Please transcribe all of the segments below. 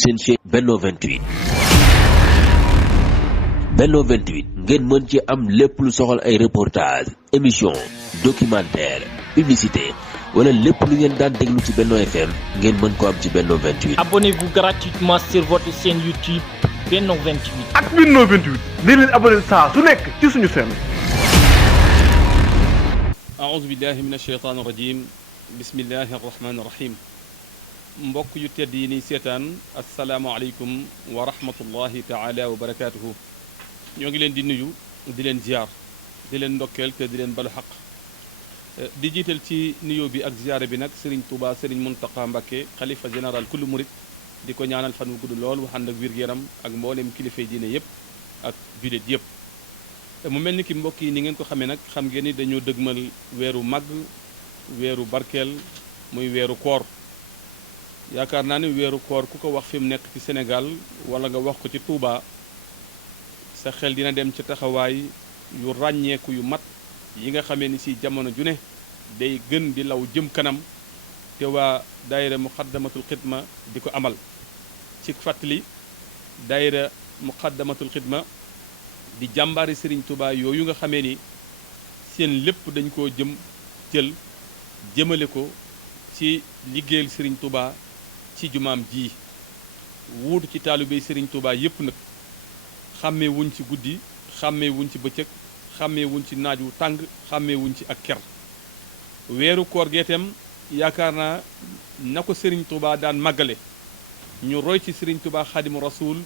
seen chaîne Benno 28 Benno 28 ngeen mën ci am lépp lu soxal ay reportage émission documentaire publicité wala lépp lu ngeen daan déglu ci Benno FM ngeen mën ko am ci Benno 28. Abonnez-vous gratuitement sur votre chaîne YouTube Benno 28. ak Benno 28 di leen abonné saa su nekk ci suñu chaîne. aouzu billahi min asheytaani rajim bismillahi arrahmani irrahim mbokk yu tedd yi ni seetaan asalaamaaleykum wa rahmatullahi taala wa barakatuhu ñoo ngi leen di nuyu di leen ziar di leen ndokkeel te di leen balu xaq di jiital ci nuyoo bi ak ziyaare bi nag Serigne Touba Serigne Mountakha Mbacké xalifa général kullu murit di ko ñaanal fan wu gudd lool wu ànd ak wér-gu-yaram ak mboolem kilifay diine yëpp ak jullit yëpp mu mel ni ki mbokk yi ni ngeen ko xamee nag xam ngeen ni dañoo dëgmal weeru màgg weeru barkeel muy weeru koor yaakaar naa ne weeru koor ku ko wax fi mu nekk ci Sénégal wala nga wax ko ci Touba sa xel dina dem ci taxawaay yu ràññeeku yu mat yi nga xamee ni si jamono ju ne day gën di law jëm kanam te waa daayira muqaddamatul xidma di ko amal ci fàttali daayira muqaddamatul xidma di jàmbaari Serigne Touba yooyu nga xamee ni seen lépp dañ koo jël jëmale ko ci liggéeyal Serigne Touba ci jumaam ji wuutu ci taalibey Serigne Touba yépp nag xàmmee wuñ ci guddi xàmmee wuñ ci bëccëg xàmmee wuñ ci naaj wu tàng xàmmee wuñ ci ak ker weeru koor geetem yaakaar naa na ko Serigne Touba daan màggale ñu roy ci Serigne Touba xaadimu rasul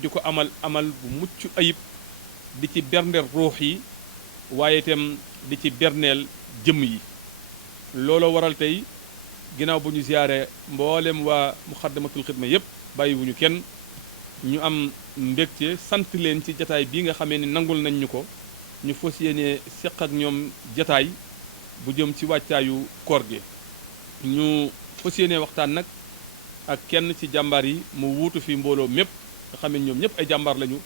di ko amal bu mucc ayib di ci berndeel ruux yi waaye itam di ci berneel jëmm yi looloo waral tey ginnaaw bu ñu ziyaare mboolem waa muxaddamatul xidma yépp bàyyiwuñu kenn ñu am mbégte sant leen ci jataay bii nga xamee ni nangul nañ ñu ko ñu fas yéene seq ak ñoom jataay bu jëm ci wàccaayu koor gi ñu fas yéene waxtaan nag ak kenn ci jàmbaar yi mu wuutu fi mbooloo mépp nga xamee ñoom ñëpp ay jàmbaar lañu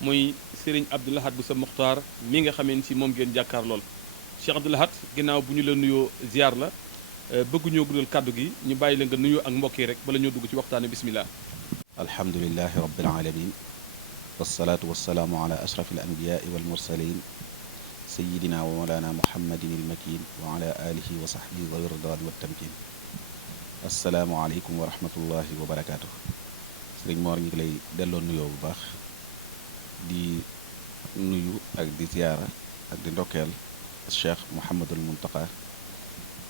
muy Serigne Abdou Lahad Bousso Muxtaar mi nga xamee si moom ngeen jàkkaar lool Cheikh Abdou Lahad ginnaaw bu ñu la nuyoo ziar la bëgguñoo guddal kàddu gi ñu bàyyi la nga nuyoo ak mbokk yi rek bala ñoo dugg ci waxtaane bismillah alhamdulilahi rabbil alamin wasalaatu wasalaamu ala ashrafil anbiyaai wal mursalin sayidina wa mawlana muhammadin il makin wa ala alihi wa sahbihi wa ridwan wa tamkin assalaamu aleykum wa rahmatullahi wa barakaatu sëriñ Moor ñu ngi lay delloo nuyoo bu baax di nuyu ak di ziyaara ak di ndokkeel cheikh Mouhamadul Mountakha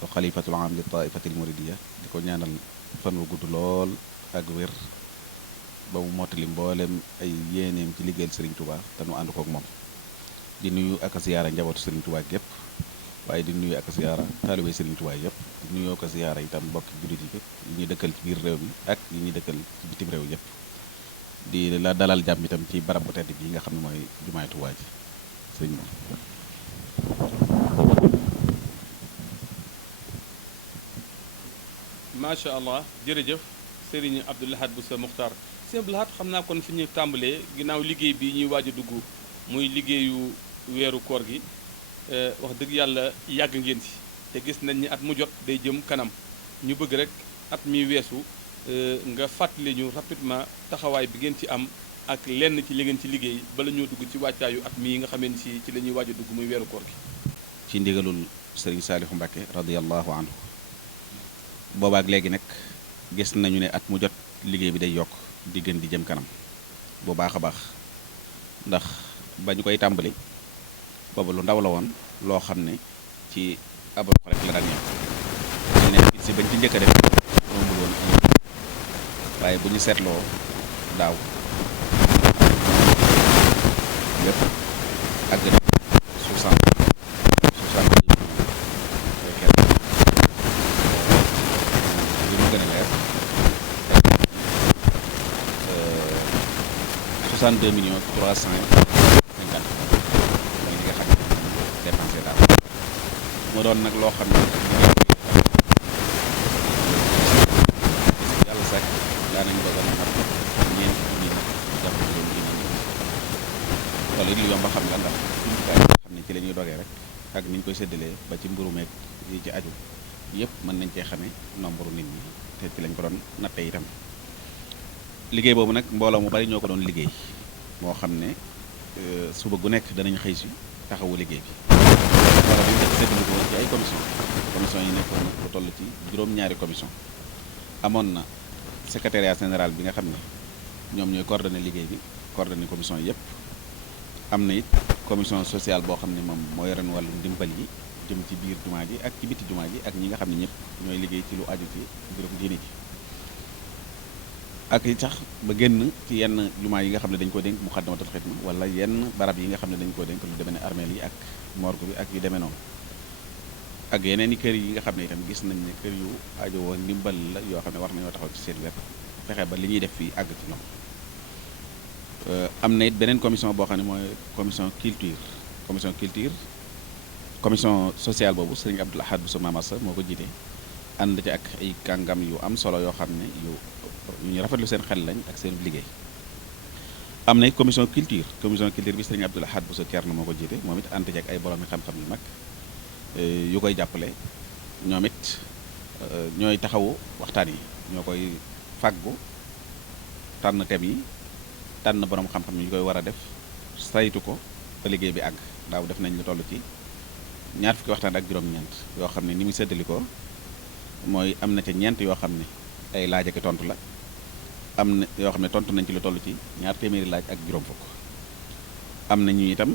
wa xalifatul am li taifatil muridiya di ko ñaanal fan wu gudd lool ak wér ba mu mottali mboolem ay yéeneem ci liggéeyal Serigne Touba te nu ànd kook moom di nuyu ak ziyaara njabootu Serigne Touba gépp waaye di nuyu ak ziyaara taalibey Serigne Touba yëpp di nuyoo ko ziyaara itam mbokki jullit yi yëpp yi ñuy dëkkal ci biir réew mi ak yi ñuy dëkkal ci bitim réew yëpp di la dalal jàmm itam ci barab bu tedd bi nga xam ne mooy jumaay Touba ji sëñ bi. macha allah jërëjëf Serigne Abdou Lahad Bousso Muxtaar sëñ Abdou Lahad xam naa kon fi ñu tàmbalee ginnaaw liggéey bi ñuy waaj a dugg muy liggéeyu weeru koor gi wax dëgg yàlla yàgg ngeen ci te gis nañ ni at mu jot day jëm kanam ñu bëgg rek at mi weesu nga fàttali ñu rapidement taxawaay bi ngeen ci am ak lenn ci li ngeen ci liggéey bala ñoo dugg ci wàccaayu at mii nga xamee ni ci la ñuy waaj a dugg muy weeru koor gi. ci ndigalul Serigne Saalihu Mbacké radiyallahu anhu boobaak léegi nag gis nañu ne at mu jot liggéey bi day yokk di gën di jëm kanam bu baax a baax ndax ba ñu koy tàmbali booba lu ndaw la woon loo xam ne ci abrox rek la daan yem ne si bañ ci njëkk a def moomul woon waaye bu ñu seetloo daaw lépp àgg na 62 millions 350 mooy li nga xam ne dépensé daaw moo doon nag loo xam ne yàlla sax daanañ ko gën a xam ñeenti junni jàpp juróom junni loolu it lu yomb a xam la ndax jumtukaay yi nga xam ne ci la ñuy dogee rek ak ni ñu koy séddalee ba ci mburu meeg yi ci aju yëpp mën nañ cee xamee nombre nit ñi te ci lañ ko doon natte itam liggéey boobu nag mbooloo mu bari ñoo ko doon liggéey moo xam ne suba gu nekk danañ xëy si taxawu liggéey bi wala bi ñu def séddale ko ci ay commission yi nekkoon nag lu toll ci juróom-ñaari commission amoon na secrétariat général bi nga xam ne ñoom ñooy coordonné liggéey bi coordonné commission yëpp am na it commission sociale boo xam ne moom moo yoroon wàllu ndimbal yi jëm ci biir jumaa ji ak ci biti jumaa ji ak ñi nga xam ne ñëpp ñooy liggéey ci lu aju ci mbirum diine ji ak it sax ba génn ci yenn jumaa yi nga xam ne dañ ko dénk Muxaddamatul Xidma wala yenn barab yi nga xam ne dañ ko dénk lu demee ne armeel yi ak morgue bi ak yu demee noonu ak yeneen i kër yi nga xam ne itam gis nañ ne kër yu ajowoo ndimbal la yoo xam ne war nañoo taxaw ci seen wet fexe ba li ñuy def fii àgg ci ñoom am na it beneen commission boo xam ne mooy commission commission sociale boobu sëriñ Abdul Ahad Bousso Mamassa moo ko jiite ànd ci ak ay kàngam yu am solo yoo xam ne yu ñu rafetlu seen xel lañ ak seen liggéey am na it commission culture bi sëriñ Abdul Ahad Bousso Thierno moo ko jiite moom it ànd ci ak ay boroomi xam-xam yu mag yu koy jàppale ñoom it ñooy taxawu waxtaan yi ñoo koy fàggu tànn thème yi tànn borom xam-xam yi ñu koy war a def saytu ko ba liggéey bi àgg daaw def nañ lu toll ci ñaar fukki waxtaan ak juróom-ñeent yoo xam ne ni muy séddalikoo mooy am na ca ñeent yoo xam ne ay laaj ak tontu la am na yoo xam ne tontu nañ ci lu toll ci ñaar téeméeri laaj ak juróom fukk am na ñu itam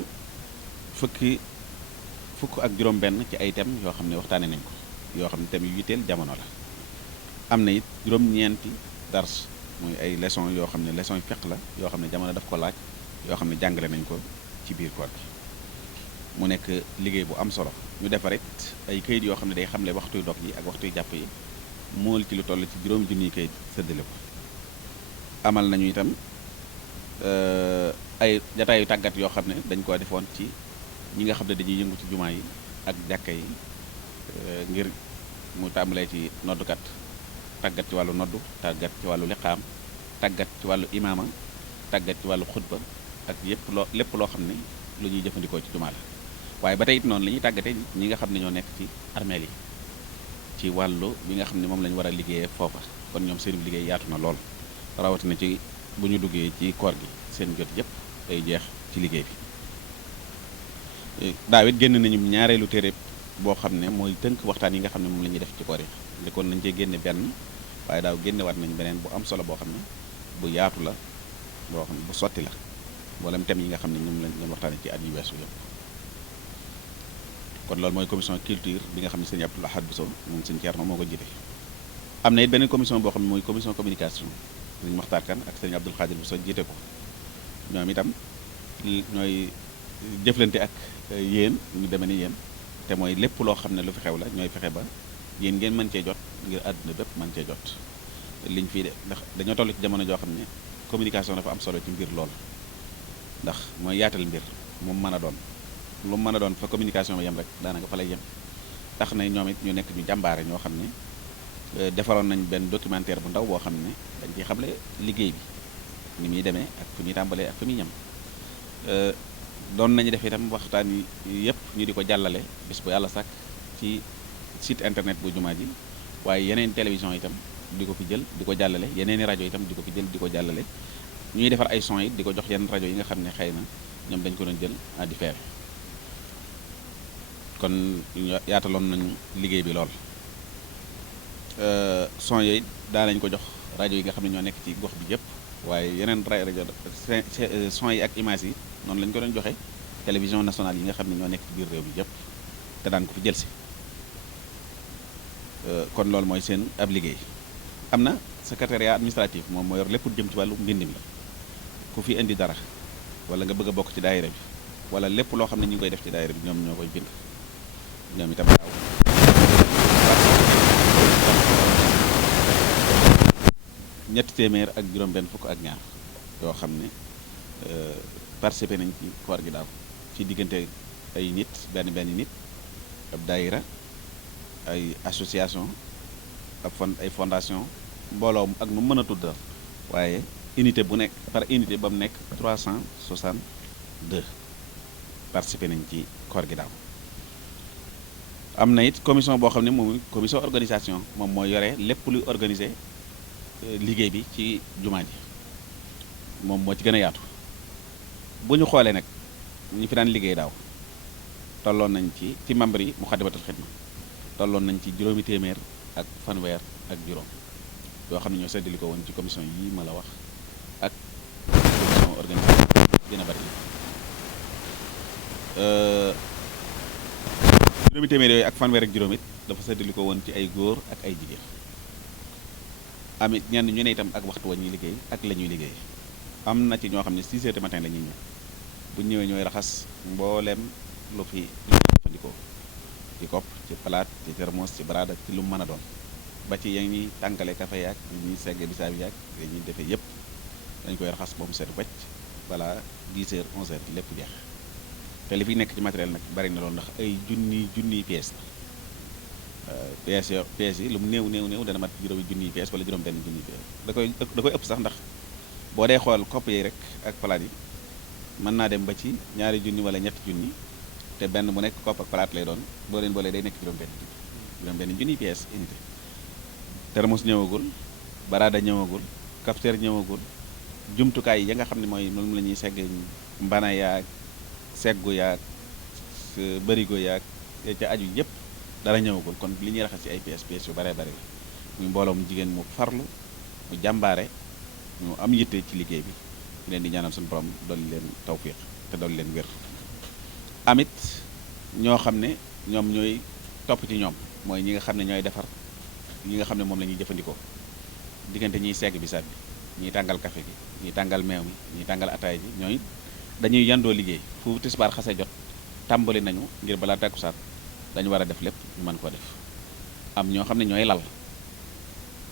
fukk ak juróom-benn ci ay thèmes yoo xam ne waxtaane nañ ko yoo xam ne thèmes yu yitteel jamono la am na it juróom-ñeenti dars mooy ay leçon yoo xam ne leçon yu fiqh la yoo xam ne jamono daf ko laaj yoo xam ne jàngale nañ ko ci biir koor gi mu nekk liggéey bu am solo ñu defar it ay kayit yoo xam ne day xamle waxtuy dog yi ak waxtuy jàpp yi mool ci lu toll ci juróomi junniy kayit séddale ko amal nañu itam ay jataayu tàggat yoo xam ne dañ ko defoon ci ñi nga xam ne dañuy yëngu ci jumaa yi ak jàkka yi ngir mu tàmbalee ci noddukat tàggat ci wàllu noddu tàggat ci wàllu liqaam tàggat ci wàllu imaama tàggat ci wàllu xutba ak lépp loo xam ne lu ñuy jëfandikoo ci jumaa la waaye ba tey it noonu la ñuy tàggatee ñi nga xam ne ñoo nekk ci armeel yi ci wàllu bi nga xam ne moom la ñu war a liggéeyee foofa kon ñoom seen liggéey yaatu na lool rawatina ci bu ñu duggee ci koor gi seen jot yëpp day jeex ci liggéey bi daaw it génn nañu ñaareelu téere boo xam ne mooy tënk waxtaan yi nga xam ne moom la ñuy def ci koor yi ndikoon nañ cee génne benn waaye daaw génne waat nañ beneen bu am solo boo xam ne bu yaatu la boo xam ne bu sotti la mboolem thèmes yi nga xam ne ñoom lañ doon waxtaane ci at yu weesu yëpp kon loolu mooy commission culture bi nga xam ne sëñ Abdul Ahad Bousso moom sëñ Thierno moo ko jiite am na it beneen commission boo xam ne mooy commission communication sëñ Mokhtar Kane ak sëñ Abdul Khadir Bousso jiite ko ñoom itam ñooy jëflante ak yéen ñu demee ni yéen te mooy lépp loo xam ne lu fi xew la ñooy fexe ba yéen ngeen mën cee jot ngir àdduna bépp mën cee jot liñ fii de ndax dañoo toll ci jamono joo xam ne communication dafa am solo ci mbir lool ndax mooy yaatal mbir moom mën a doon lu mu mën a doon fa communication ba yem rek daanaka fa lay yem tax na ñoom it ñu nekk ñu jàmbaare ñoo xam ne defaroon nañ benn documentaire bu ndaw boo xam ne dañ ciy xamle liggéey bi ni muy demee ak fi muy tàmbalee ak fi muy ñem doon nañu def itam waxtaan yi yëpp ñu di ko jàllale bis bu yàlla sàkk ci site internet bu jumaa ji waaye yeneen télévision itam di ko fi jël di ko jàllale yeneeni rajo itam di ko fi jël di ko jàllale ñuy defar ay son yi di ko jox yenn rajo yi nga xam ne xëy na ñoom dañ ko doon jël à différé kon yaataloon nañu liggéey bi lool son yooyu daanañ ko jox rajo yi nga xam ne ñoo nekk ci gox bi yëpp waaye yeneen rajo son yi ak image yi noonu lañ ko doon joxe télévision nationale yi nga xam ne ñoo nekk ci biir réew bi yëpp te daan ko fi jël si kon loolu mooy seen ab liggéey am na secrétariat administratif moom moo yor lépp jëm ci wàllu mbind mi ku fi indi dara wala nga bëgg a bokk ci daayira bi wala lépp loo xam ne ñu ngi koy def ci daayira bi ñoom ñoo koy bind ñoom itam daaw ñetti téeméer ak juróom-benn fukk ak ñaar yoo xam ne participé nañ ci koor gi daaw ci diggante ay nit benn nit ab daayira ay association ak ay fondation mbooloo ak nu mën a tuddal waaye unité bu nekk par unité ba mu nekk 362 participé nañ ci koor gi daaw am na it commission boo xam ne moom commission organisation moom mooy yore lépp luy organiser liggéey bi ci jumaa ji moom moo ci gën a yaatu. bu ñu xoolee nag ñu fi daan liggéey daaw tolloon nañ ci membre yi Muxaddamatul Xidma tolloon nañ ci juróomi téeméer ak fanweer ak juróom yoo xam ne ñoo seddali ko woon ci commission yi ma la wax ak commission organisation gën a bari juróomi téeméer yooyu ak fanweer ak juróom it dafa seddali ko woon ci ay góor ak ay jigéen amit ñenn ñu ne itam ak waxtu wa ñuy liggéey ak la ñuy liggéey am na ci ñoo xam ne 6 heures du matin la ñuy ñëw bu ñëwee ñooy raxas mbooleem lu fi jëfandikoo ci kopp ci palaat ci thermos ci baraada ci lu mu mën a doon ba ci ya ñuy tànkale café yaag yi ñuy segge bisaab yaag ya ñuy defee yépp dañ koy raxas ba mu set wecc balaa 10 heures 11 heures lépp jeex te li fi nekk ci matériel nag bari na loolu ndax ay junniy pièces la pièces yi lu mu néew dana mat juróomi junniy pièces wala juróom benn junniy pièces da koy ëpp sax ndax boo dee xool kopp yi rek ak palaat yi mën naa dem ba ci ñaari junni wala ñetti junni te benn bu nekk kopp ak palaat lay doon boo leen boolee day nekk juróom benn junniy pièces unité thermos ñëwagul baraada ñëwagul cafetière ñëwagul jumtukaay yi nga xam ne mooy moom la ñuy segg mbana yaag seggu yaag bërigo yaag ca aju yëpp dara ñëwagul kon li ñuy raxas ci ay pièces yu bare bare la muy mbooloo mu jigéen mu farlu mu jàmbaare ñu am yitte ci liggéey bi ñu leen di ñaanal suñu borom dolli leen tawfiq te dolli leen wér amit ñoo xam ne ñoom ñooy topp ci ñoom mooy ñi nga xam ne ñooy defar ñi nga xam ne moom la ñuy jëfandikoo diggante ñiy segg bisaab bi ñiy tàngal café gi ñiy tàngal meew mi ñiy tàngal ataay ji ñooy dañuy yandoo liggéey fu tisbaar xase jot tàmbali nañu ngir balaa takkusaan dañu war a def lépp ñu mën koo def am ñoo xam ne ñooy lal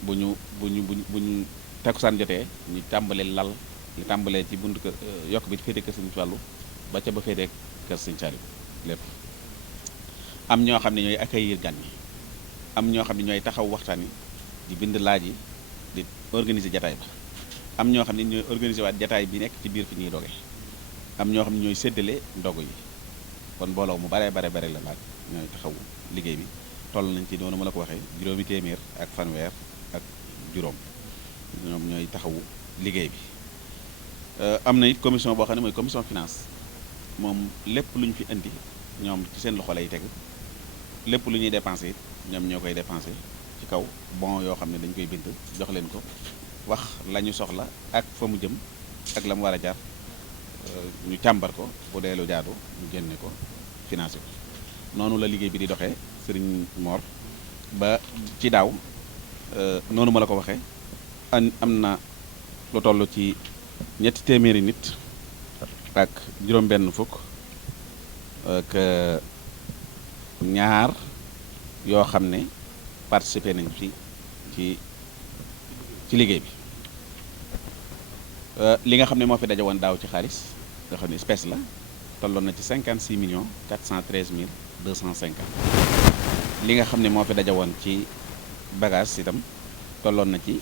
bu ñu takkusaan jotee ñu tàmbalee lal ñu tàmbalee ci buntu kër yokk bi féete kër Sëñ Fallu ba ca ba féete kër Sëñ Saaliw lépp am ñoo xam ne ñooy accueillir gan ñi am ñoo xam ne ñooy taxaw waxtaan yi di bind laaj yi di organiser jataay ba am ñoo xam ne ñooy organiser waat jataay bi nekk ci biir fi ñuy doge am ñoo xam ne ñooy séddale ndogu yi kon mbooloo mu bare la laaj ñooy taxaw liggéey bi toll nañ ci noonu ma la ko waxee juróomi téeméer ak fanweer ak juróom ñoom ñooy taxawu liggéey bi am na it commission boo xam ne mooy commission finance moom lépp lu ñu fi indi ñoom ci seen loxo lay teg lépp lu ñuy dépensé it ñoom ñoo koy dépensé ci kaw bon yoo xam ne dañ koy bind jox leen ko wax la ñu soxla ak fa mu jëm ak la mu war a jar ñu càmbar ko bu dee lu jaadu ñu génne ko financé ko noonu la liggéey bi di doxee Sëriñ Mor ba ci daaw noonu ma la ko waxee am na lu toll ci ñetti téeméeri nit ak juróom-benn fukk ak ñaar yoo xam ne participé nañ ci liggéey bi li nga xam ne moo fi daje woon daaw ci xaalis nga xam ne espèce la tolloon na ci 56 millions 413 mille 250 li nga xam ne moo fi daje woon ci bagage itam tolloon na ci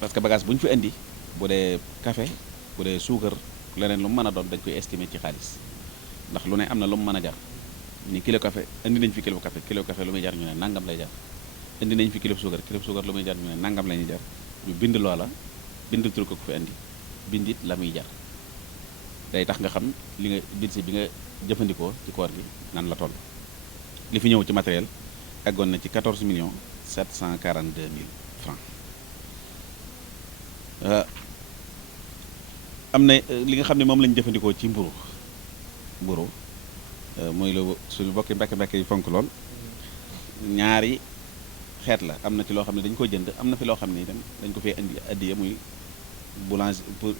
parce que bagage bu ñu fi indi bu dee café bu dee suukar leneen lu mu mën a doon dañ koy estimer ci xaalis ndax lu ne am na lu mu mën a jar ni kilo café indi nañ fi kilo café lu muy jar ñu ne nangam lay jar indi nañ fi kilo suukar lu muy jar ñu ne nangam la ñuy jar ñu bind loola bind tur ko fi indi bindit la muy jar day tax nga xam li nga budget bi nga jëfandikoo ci koor gi nan la toll li fi ñëw ci matériel eggoon na ci 14 millions 742 mille francs am na li nga xam ne moom lañu jëfandikoo ci mburu mooy lu suñu bokki mbekk yi fonk lool ñaari xeet la am na ci loo xam ne dañu ko jënd am na fi loo xam ne itam dañ ko fee indi addiya muy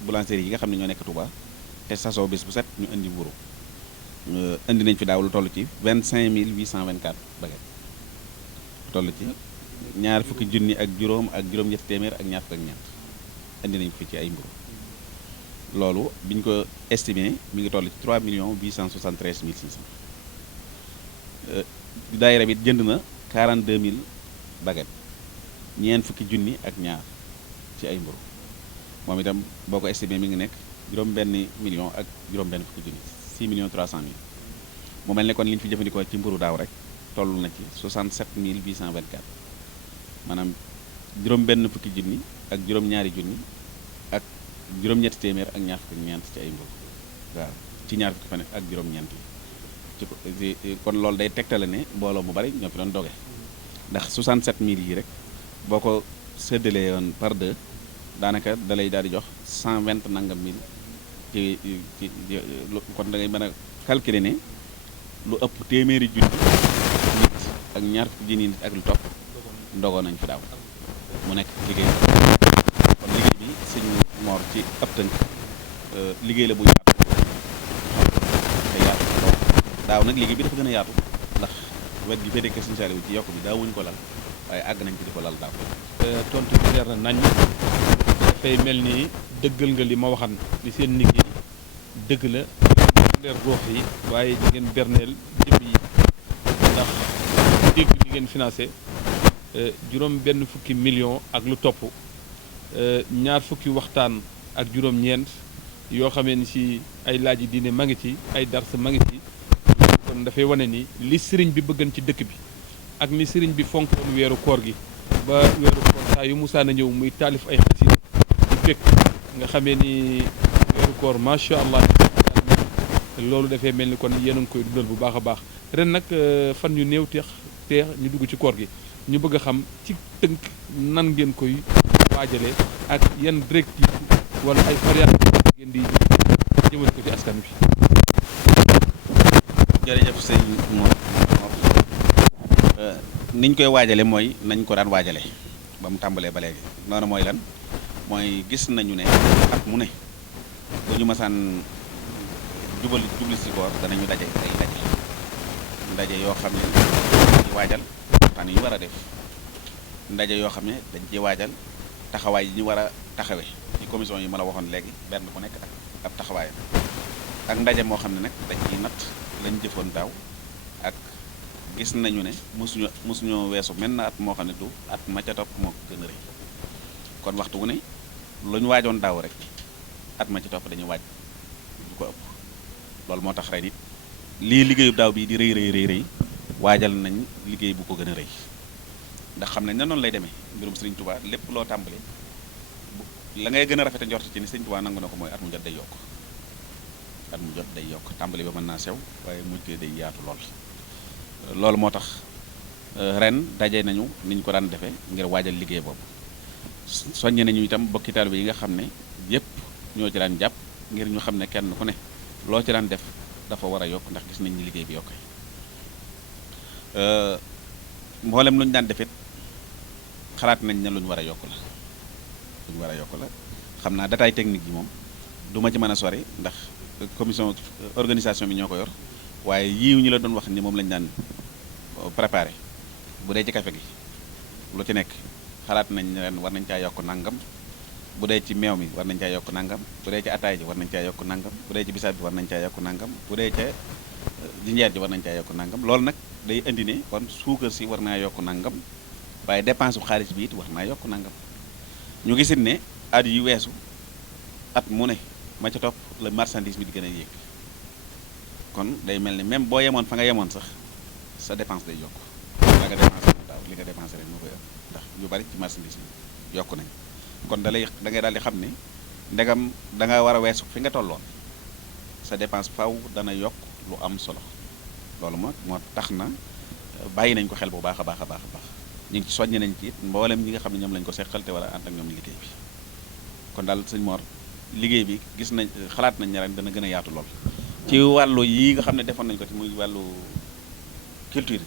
boulangerie yi nga xam ne ñoo nekk Touba te sasoo bis bu set ñu indi mburu indi nañ fi daaw lu toll ci 25 824 baguettes toll ci ñaar fukki junni ak juróom ak juróom-ñetti téeméer ak ñaar fukk ak ñeent indi nañ ko fi ci ay mburu loolu biñ ko estimé mi ngi toll ci 3 millions 873 mille 600 daayira bi jënd na 42 mille baguettes ñeent fukki junni ak ñaar ci ay mburu moom itam boo ko estimé mi ngi nekk juróom-benn million ak juróom-benn fukki junni 6 millions 300 mille mu mel ne kon li ñu fi jëfandikoo ci mburu daaw rek toll na ci 67 mille 824 maanaam juróom-benn fukki junni ak juróom-ñaari junni ak juróom-ñetti téeméer ak ñaar fukk ak ñeent ci ay mburu waaw ci ñaar fukki fan ak juróom-ñeent yi kon loolu day tegtale ne mbooloo mu bari ñoo fi doon doge ndax 67000 yi rek boo ko séddalee woon par 2 daanaka da lay daal di jox 120 nangam mille ci kon da ngay mën a calculer ne lu ëpp téeméeri junni nit ak ñaar fukki junni nit ak lu topp ndogoo nañ fi daaw mu nekk liggéey kon liggéey bi sëñ Mor ci ab tënk liggéey la bu yaatu te yaatu daaw nag liggéey bi dafa gën a yaatu ndax wet gi féete kër sëñ Saaliwu ci yokk bi daawuñu ko lal waaye àgg nañ ci di ko lal daaw. tontu bi leer na nañ dafay mel ni dëggal nga li ma waxan li seen liggéey dëgg la leer ruux yi waaye di ngeen berneel jëm yi ndax dégg li ngeen financé juróom benn fukki million ak lu topp ñaar fukki waxtaan ak juróom-ñeent yoo xamee ni si ay laaj yi diine ma ngi ci ay dars ma ngi ci kon dafay wane ni li sëriñ bi bëggan ci dëkk bi ak ni sëriñ bi fonkoon weeru koor gi ba weeru koor saa yu musaana ñëw muy taalif ay xasida di fekk nga xamee ni weeru koor macha allah loolu dafay mel ni kon yéen a ngi koy dundal bu baax a baax ren nag fan yu néew teex ñu dugg ci koor gi ñu bëgg a xam ci tënk nan ngeen koy waajale ak yan directive wala ay variantes ngeen di jëmale ko ci askan wi. jërëjëf sëñ Mor niñ koy waajale mooy nañ ko daan waajale ba mu tàmbalee ba léegi noonu mooy lan mooy gis nañu ne at mu ne bu ñu masaan jubli si koor danañu daje ay ndaje yoo xam ne dañ ciy waajal waxtaan yi ñu war a def ndaje yoo xam ne dañ ciy waajal taxawaay yi ñu war a taxawe ci commission yi ma la waxoon léegi benn bu nekk ak ab taxawaayam ak ndaje moo xam ne nag dañ ciy natt lañ jëfoon daaw ak gis nañu ne mosuñoo weesu mel na at moo xam ne du at ma ca topp moo gën a rëy kon waxtu wu ne lu ñu waajoon daaw rek at ma ci topp dañuy waaj du ko ëpp loolu moo tax ren it lii liggéeyu daaw bii di rëy waajal nañ liggéey bu ko gën a rëy ndax xam nañ ne noonu lay demee mbirum Sëriñ Tuubaa lépp loo tàmbali la ngay gën a rafete njort ci ni Sëriñ Tuubaa nangu na ko mooy at mu jot day yokk at mu jot day yokk tàmbali ba mën naa sew waaye mujj day yaatu loolu moo tax ren daje nañu niñ ko daan defee ngir waajal liggéey boobu soññe nañu itam bokki taalibe yi nga xam ne yépp ñoo ci daan jàpp ngir ñu xam ne kenn ku ne loo ci daan def dafa war a yokk ndax gis nañ ni liggéey bi yokkee mboolem lu ñu daan defit xalaat nañ ne lu ñu war a yokk la xam naa détail technique yi moom du ma ci mën a sori ndax commission organisation bi ñoo ko yor waaye yiiw ñi la doon wax ni moom lañu daan préparé bu dee ci café gi lu ci nekk xalaat nañ ne ren war nañ caa yokk nangam bu dee ci meew mi war nañ caa yokk nangam bu dee ci ataay ji war nañ caa yokk nangam bu dee ci bisaab bi war nañ caa yokk nangam bu dee ca jinjeer ji war nañ caa yokk nangam loolu nag day indi ne kon suukar si war naa yokk nangam waaye dépense bu xaalis bi it war naa yokk nangam ñu gisit ne at yu weesu at mu ne ma ca topp la marchandise bi di gën a yéeg kon day mel ni même boo yemoon fa nga yemoon sax sa dépense day yokk la nga dépensé daaw li nga dépensé rek moo koy ëpp ndax ñu bari ci marchandise yi yokk nañ kon da ngay daal di xam ne ndegam da nga war a weesu fi nga tolloon sa dépense faw dana yokk lu am solo loolu moo tax na bàyyi nañ ko xel bu baax a baax ñu ngi ci soññe nañ ci it mboolem ñi nga xam ne ñoom lañ ko seqal te war a ànd ak ñoom liggéey bi kon daal sëñ Mor liggéey bi gis nañ xalaat nañ ne ren dana gën a yaatu lool ci wàllu yi nga xam ne defoon nañ ko ci muy wàllu culture bi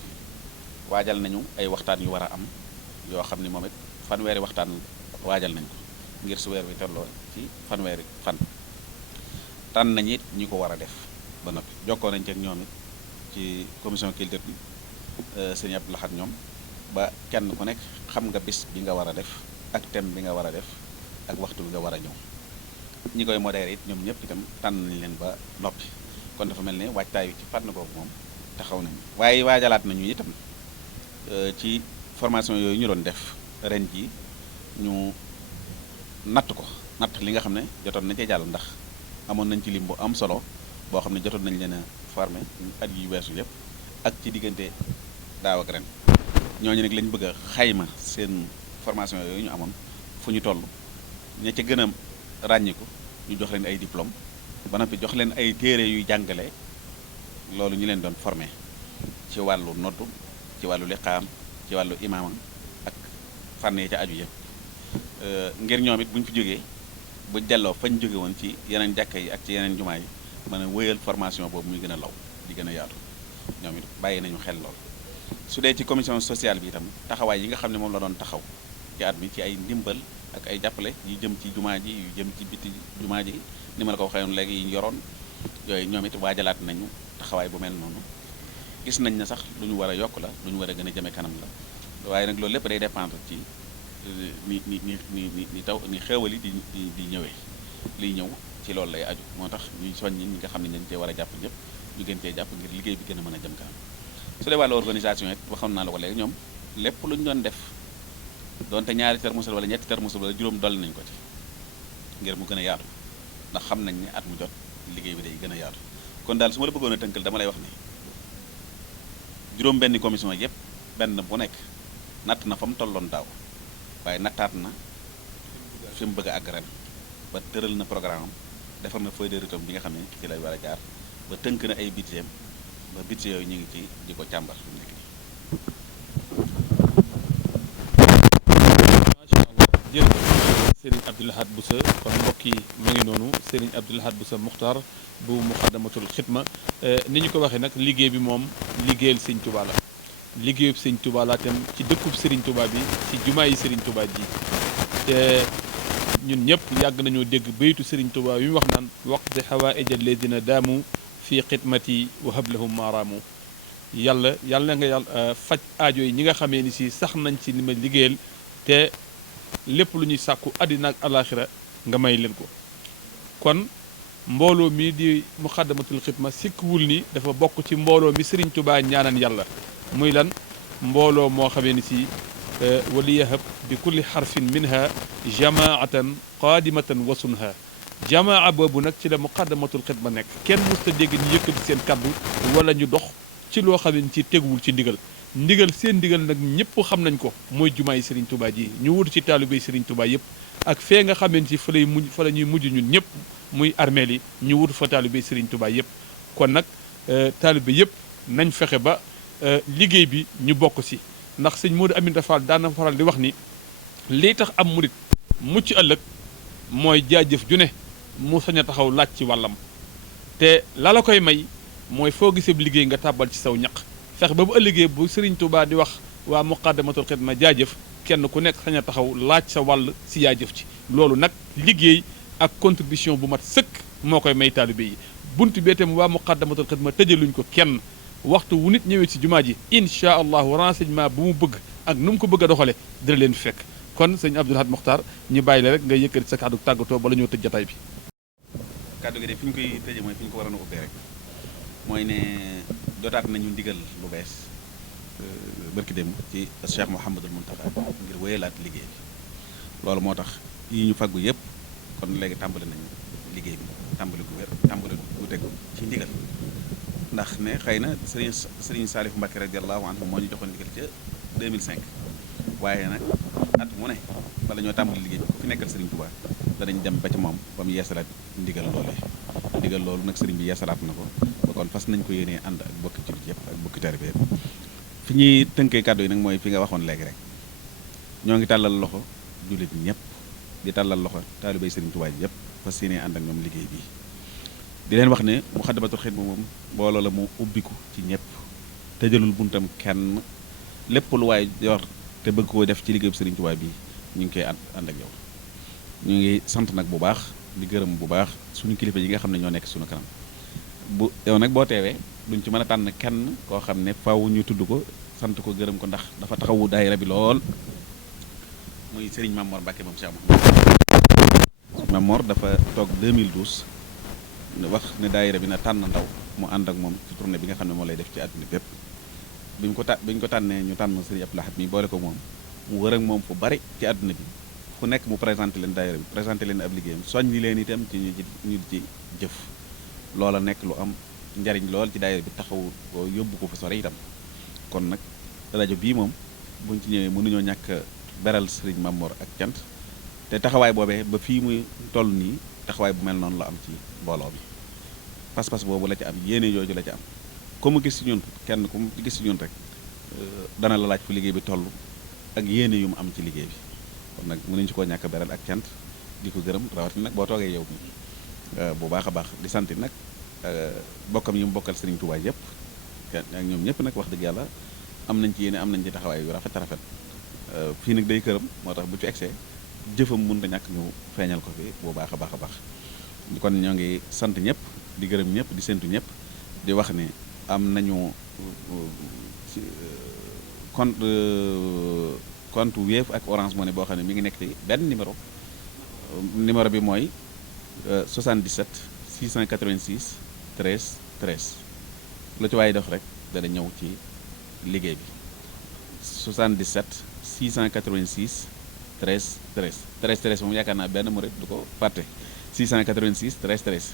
waajal nañu ay waxtaan yu war a am yoo xam ne moom it fanweeri waxtaan waajal nañ ko ngir su weer wi tolloo ci fanweeri fan tànn nañ it ñi ko war a def ba noppi jokkoo nañ ci ak ñoom it ci commission culture bi sëñ Abdou Lahad ñoom ba kenn ku nekk xam nga bis bi nga war a def ak thème bi nga war a def ak waxtu bi nga war a ñëw ñi koy modéré it ñoom ñëpp itam tànn nañ leen ba noppi kon dafa mel ne waajtaayu ci fànn boobu moom taxaw nañu waaye waajalaat nañu itam ci formation yooyu ñu doon def ren ji ñu natt li nga xam ne jotoon nañ cee jàll ndax amoon nañ ci lim bu am solo boo xam ne jotoon nañ leen a formé at yi weesu yëpp ak ci diggante daaw ak ren ñooñu nag lañ bëgg a xayma seen formation yooyu ñu amoon fu ñu toll ña ca gën a ràññiku ñu jox leen ay diplôme ba noppi jox leen ay téere yuy jàngale loolu ñu leen doon formé ci wàllu noddu ci wàllu liqaam ci wàllu imaama ak fànn yi ca aju yëpp ngir ñoom it bu ñu fi jógee bu delloo fañ jóge woon ci yeneen jàkka yi ak ci yeneen jumaa yi mën a wéyal formation boobu muy gën a law di gën a yaatu ñoom it bàyyi nañu xel lool. su dee ci commission sociale bi itam taxawaay yi nga xam ne moom la doon taxaw ci at mi ci ay ndimbal ak ay jàppale yu jëm ci jumaa ji yu jëm ci biti jumaa ji ni ma la ko waxee woon léegi yi ñu yoroon yooyu ñoom it waajalaat nañu taxawaay bu mel noonu gis nañ ne sax lu ñu war a yokk la lu ñu war a gën a jëme kanam la waaye nag loolu lépp day dépendre ci ni taw ni xéewal yi di ñëwee liy ñëw ci loolu lay aju moo tax ñuy soññ ñi nga xam ne dañ cee war a jàpp ñëpp ñu gën cee jàpp ngir liggéey bi gën a mën a jëm kanam su dee wàllu organisation it waxoon naa la ko léegi ñoom lépp lu ñu doon def donte ñaari termusul wala ñetti termusul wala juróom dolli nañ ko ci ngir mu gën a yaatu ndax xam nañ ne at mu jot liggéey bi day gën a yaatu kon daal su ma la bëggoon a tënkal dama lay wax ni juróom benn commission yëpp benn bu nekk natt na fa mu tolloon daaw waaye nattaat na fi mu bëgg a àgg ren ba tëral na programme am defar na feuille de route bi nga xam ne ci lay war a jaar ba tënk na ay budget ba budget yooyu ñu ngi ci di ko càmbar fi mu nekk nii. macha allah jërëjëf Serigne Abdou Lahad Bousso kon mbokk yi mu ngi noonu Serigne Abdou Lahad Bousso Muxtaar bu Muxaddamatul Xidma ni ñu ko waxee nag liggéey bi moom liggéeyal Sëñ Touba la liggéeyub Sëñ Touba la tam ci dëkkub Serigne Touba bi ci jumaa yi Serigne Touba ji te ñun ñëpp yàgg nañoo dégg baytu Serigne Touba yu mu wax naan waqdi xawaaija alladina daamu fii xidmati wa hablahum maaraamu yàlla nga yàlla faj aajo yi ñi nga xamee ni si sax nañ ci li ma liggéeyal te lépp lu ñuy sàkku àddina ak alaxira nga may leen ko kon mbooloo mi di muxaddamatul xidma sikkwul ni dafa bokk ci mbooloo mi Serigne Touba ñaanan yàlla muy lan mbooloo moo xamee ni si waliyahab bi kulli xarfin minha jamaatan qaadimatan wasunha jamaa boobu nag ci la muqaddamatul xidma nekk kenn musta dégg ñu yëkkati seen kaddu wala ñu dox ci loo xam ne ci teguwul ci ndigal seen ndigal nag ñëpp xam nañ ko mooy jumaay Serigne Touba ji ñu wut ci taalibey Serigne Touba yëpp ak fee nga xamee ci fa la ñuy mujj ñun ñëpp muy armeel yi ñu wut fa taalibey Serigne Touba yëpp kon nag taalibe yëpp nañ fexe ba liggéey bi ñu bokk si ndax sëñ Modou Aminta Fall daana faral di wax ni lii tax am murit mucc ëllëg mooy jaajëf ju ne mu sañ a taxaw laaj ci wàllam te la la koy may mooy foo gisee liggéey nga tàbbal ci saw ñaq fex ba bu ëllëgee bu Serigne Touba di wax waa muqaddamatul xidma jaajëf kenn ku nekk sañ a taxaw laaj sa wàll si jaajëf ci loolu nag liggéey ak contribution bu mat sëkk moo koy may taalibe yi buntu bee tam waa muqaddamatul xidma tëjaluñ ko kenn waxtu wu nit ñëwee ci jumaa ji incha allahu renseignement bu mu bëgg ak nu mu ko bëgg a doxale dina leen fekk kon sëñ Abdou Lahad Muxtaar ñu bàyyi la rek nga yëkkati sa kàddu tàggatoo bala ñoo tëj jataay bi. kàddu gi de fi ñu koy tëjee mooy fi ñu ko waroon a ubbee rek mooy ne jotaat nañu ndigal lu bees barki dem ci Cheikh Mouhamadul Mountakha ngir wéyalaat liggéey bi loolu moo tax yi ñu faggu yëpp kon léegi tàmbali nañu liggéey bi tàmbali gu wér tàmbali gu tegu ci ndigal ndax ne xëy na Serigne Salif Mbacké radiyallahu anhu moo ñu joxoon ndigal ca 2005 waaye nag at mu ne bala ñoo tàmbali liggéey bi ku fi nekkal Serigne Touba danañ dem ba ca moom ba mu yeesalaat ndigal loolu nag Serigne bi yeesalaat na ko ba kon fas nañ ko yéenee ànd ak bokki jullit yëpp ak bokki taalibe yëpp fi ñuy tënkee kàddu yi nag mooy fi nga waxoon léegi rek ñoo ngi tàllal loxo jullit ñëpp di tàllal loxo taalibey Serigne Touba yëpp fas yéenee ànd ak ñoom liggéey bi di leen wax ne Muxaddamatul Xidma moom mbooloo la mu ubbiku ci ñëpp tëjalul buntam kenn lépp lu waay yor te bëgg koo def ci liggéeyu Serigne Touba bi ñu ngi koy ànd ak yow ñu ngi sant nag bu baax di gërëm bu baax suñu kilifa yi nga xam ne ñoo nekk suñu kanam bu yow nag boo teewee duñ ci mën a tànn kenn koo xam ne faaw ñu tudd ko sant ko gërëm ko ndax dafa taxawu daayira bi lool muy Serigne Mamor Mbacké moom Cheikh Mouhamed Mamor dafa toog 2012 wax ne daayira bi na tànn ndaw mu ànd ak moom ci tournée bi nga xam ne moo lay def ci àdduna bépp bi ñu ko tànnee ñu tànn Serigne Abdou Lahad mi boole ko moom mu wër ak moom fu bari ci àdduna bi fu nekk mu présenté leen daayira bi présenté leen ab liggéeyam soññi leen itam ci ñu ci jëf loola nekk lu am njariñ lool ci daayira bi taxaw ko yóbbu ko fa sore itam kon nag rajo bii moom buñ ci ñëwee mënuñoo ñàkk beral Serigne Mamor ak cant te taxawaay boobee ba fii muy toll nii taxawaay bu mel noonu la am ci mbooloo bi pas-pas boobu la ci am yéene jooju la ci am ku mu gis ci ñun kenn ku mu gis ci ñun rek dana la laaj fu liggéey bi toll ak yéene yu mu am ci liggéey bi kon nag mënuñu ci koo ñàkk beral ak cant di ko gërëm rawatina nag boo toogee yow mi bu baax a baax di sant nag bokkam yi mu bokkal Serigne Touba yëpp ak ñoom ñëpp nag wax dëgg yàlla am nañ ci yéene am nañ ci taxawaay yu rafet fii nag day këram moo tax bu ci egsee jëfam mënut a ñàkk ñu feeñal ko fi bu baax a baax a baax kon ñoo ngi sant ñëpp di gërëm ñëpp di séntu ñëpp di wax ne am nañu compte Wave ak Orange Money boo xam ne mi ngi nekk ci benn numéro bi mooy 77 686 13 13 lu ci waaye def rek dana ñëw ci liggéey bi 77 686 13 13 13 13 moom yaakaar naa benn murit du ko fàtte 686 13 13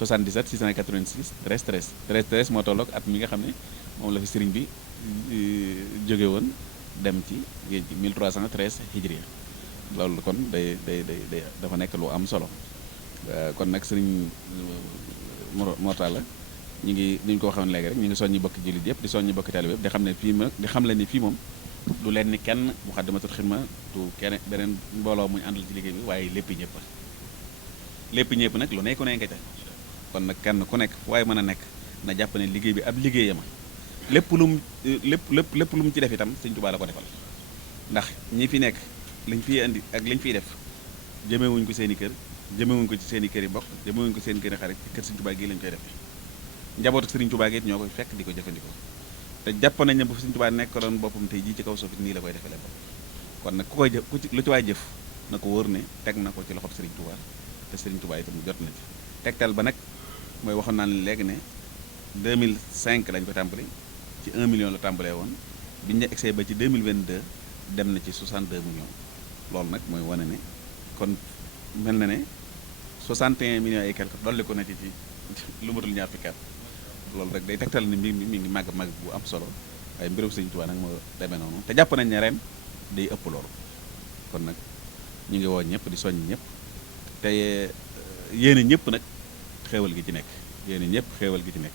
77 686 13 13 13 13 moo tolloog at mi nga xam ne moom la fi sëriñ bi jóge woon dem ci géej gi 1313 hijriya loolu kon day dafa nekk lu am solo kon nag sëriñ Mortalla ñu ngi ni ñu ko waxoon léegi rek ñu ngi soññi bokki jullit yëpp di soññi bokki taalibe yëpp di xam ne fii ma di xam le ni fii moom du leen ni kenn Moukhaddamatoul Khidma du kenn beneen mbooloo muñu àndal ci liggéey bi waaye lépp ñëpp nag lu nekku ne nga ca kon nag kenn ku nekk fu waaye mën a nekk na jàpp ne liggéey bi ab liggéeyama lépp lu mu ci def itam Sëñ Tuubaa la ko defal ndax ñi fi nekk lañ fiy indi ak lañ fiy def jëmewuñ ko seen i kër jëmewuñ ko ci seen i kër yi mbokk jëmewuñ ko seen i kër yi xarit ci kër Sëñ Tuubaa gi lañ koy defee njabootu Sëriñ Tuubaa gi ñoo koy fekk di ko jëfandikoo te jàpp nañ ne bu Sëriñ Tuubaa nekkoon boppam tey jii ci kaw suuf nii la koy defee bopp kon nag ku koy jëf lu ci waay jëf na ko wóor ne teg na ko ci loxob Sëriñ Tuubaa te Sëriñ Tuubaa itam jot na ci tegtal ba nag mooy waxoon naa leen léegi ne 2005 lañ ko tàmbali ci 1 million la tàmbalee woon biñ ne egsee ba ci 2022 dem na ci 62 millions loolu nag mooy wane ne kon mel na ne 61 millions et quelque dolli ko na ci lu matul ñaar fukki at loolu rek day tegtal ne mbir mi ngi màgg bu am solo waaye mbirum Sëriñ Tuubaa nag moo demee noonu te jàpp nañ ne ren day ëpp loolu kon nag ñu ngi woo ñëpp di soññ ñëpp te yéene ñëpp nag xéewal gi ci nekk yéene ñëpp xéewal gi ci nekk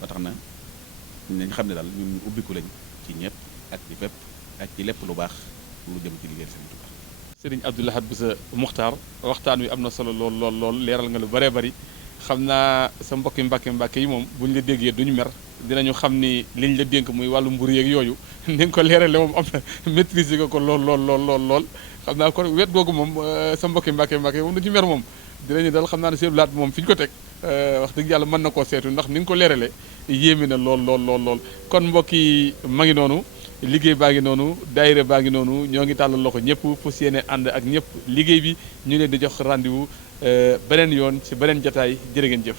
ba tax na nañ xam ne daal ñun ubbiku lañ ci ñëpp ak ci fépp ak ci lépp lu baax lu jëm ci liggéeyal Sëriñ Tuubaa. Sëriñ Abdou Lahad Bousso Muxtaar waxtaan wi am na solo lool leeral nga lu bëree bëri xam naa sa mbokki mbàkke yi moom buñ la déggee duñu mer dinañu xam ni liñ la dénk muy wàllu mburu yeeg yooyu ni nga ko leerale moom am na maîtrise nga ko lool xam naa kon wet googu moom sa mbokki mbàkke moom du ci mer moom dinañu dal xam naa ne seen laat moom fi ñu ko teg wax dëgg yàlla mën na koo seetu ndax ni nga ko leerale yéeme na lool kon mbokk yi ma ngi noonu liggéey baa ngi noonu daayira baa ngi noonu ñoo ngi tàllal loxo ñëpp fas yéene ànd ak ñëpp liggéey bi ñu leen di jox rendez-vous beneen yoon ci beneen jataay jërë ngeen jëf